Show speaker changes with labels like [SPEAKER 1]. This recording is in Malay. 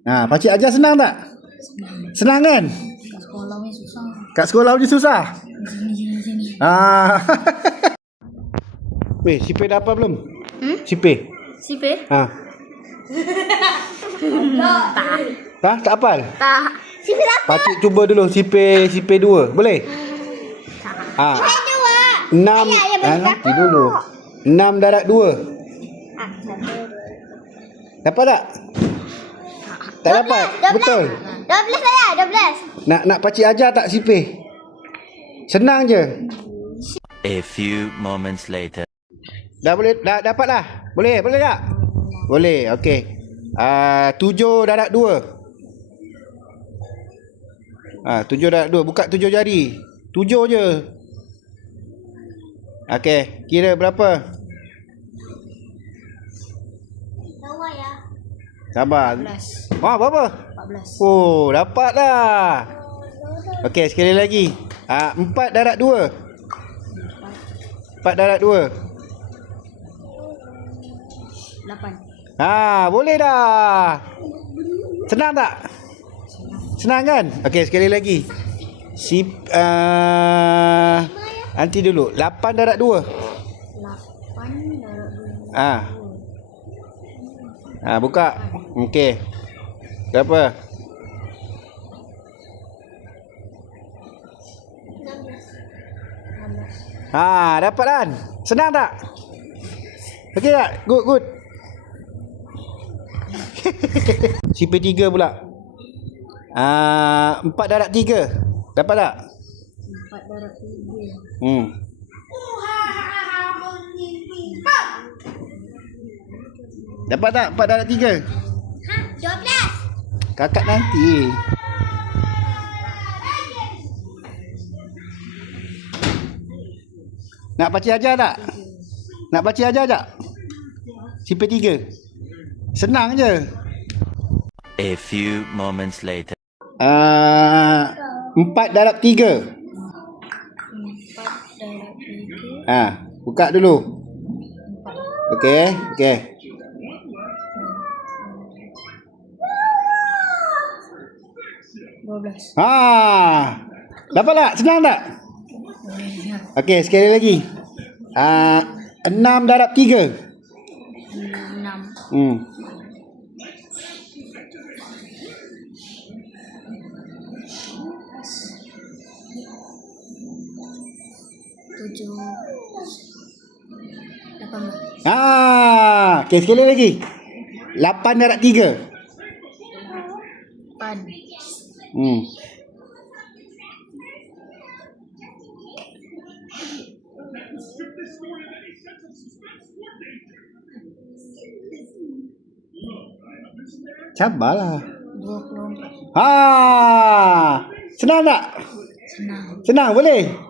[SPEAKER 1] Pakcik ajar senang tak? Senang kan?
[SPEAKER 2] Sekolah ni susah.
[SPEAKER 1] Kat sekolah je susah?
[SPEAKER 2] Sini.
[SPEAKER 1] Weh, Sipir dah apa belum? Sipir.
[SPEAKER 2] Sipir?
[SPEAKER 1] Tak hafal?
[SPEAKER 2] Tak. Sipir apa?
[SPEAKER 1] Pakcik cuba dulu Sipir 2. Boleh?
[SPEAKER 2] Sipir 2.
[SPEAKER 1] 6. Nanti dulu. 6 darab 2. Dapat tak? Tak dapat? Betul?
[SPEAKER 2] 12 saya, 12.
[SPEAKER 1] Nak pakcik ajar tak Sipir? Senang je.
[SPEAKER 3] A few moments later.
[SPEAKER 1] Dah boleh? Dah dapat dah? Boleh tak? Boleh, okey. 7 darab 2. 7 darab 2. Buka 7 jari. 7 je. Okey, kira berapa?
[SPEAKER 2] Tahu ya.
[SPEAKER 1] Sabar.
[SPEAKER 2] 14.
[SPEAKER 1] Berapa?
[SPEAKER 2] 14.
[SPEAKER 1] Oh, dapat dah. Okey, sekali lagi. 4 darab 2. 4 darab 2.
[SPEAKER 2] 8.
[SPEAKER 1] Boleh dah. Senang tak? Senang kan? Okey, sekali lagi. Nanti dulu. 8 darab 2.
[SPEAKER 2] 8 darab 2.
[SPEAKER 1] Buka. Okey. Berapa?
[SPEAKER 2] 16.
[SPEAKER 1] Dapat kan? Senang tak? Okey tak? Good. Sipir 3 pula. 4 darab 3. Dapat tak?
[SPEAKER 2] 4 darab 3.
[SPEAKER 1] Dapat tak 4 darab 3?
[SPEAKER 2] 12.
[SPEAKER 1] Kakak nanti. Nak pakcik ajar tak? Nak pakcik ajar tak? Sipir 3. Senang je.
[SPEAKER 3] A few moments later.
[SPEAKER 1] 4 darab 3.
[SPEAKER 2] 4 darab 3.
[SPEAKER 1] Buka dulu. Okey.
[SPEAKER 2] 12.
[SPEAKER 1] Dapat tak? Senang tak? Okey, sekali lagi. 6 darab 3.
[SPEAKER 2] 6. 7. 18.
[SPEAKER 1] Okey, sekali lagi. 8 darab 3.
[SPEAKER 2] 8.
[SPEAKER 1] Sabarlah.
[SPEAKER 2] 24.
[SPEAKER 1] Senang tak?
[SPEAKER 2] Senang.
[SPEAKER 1] Senang, boleh?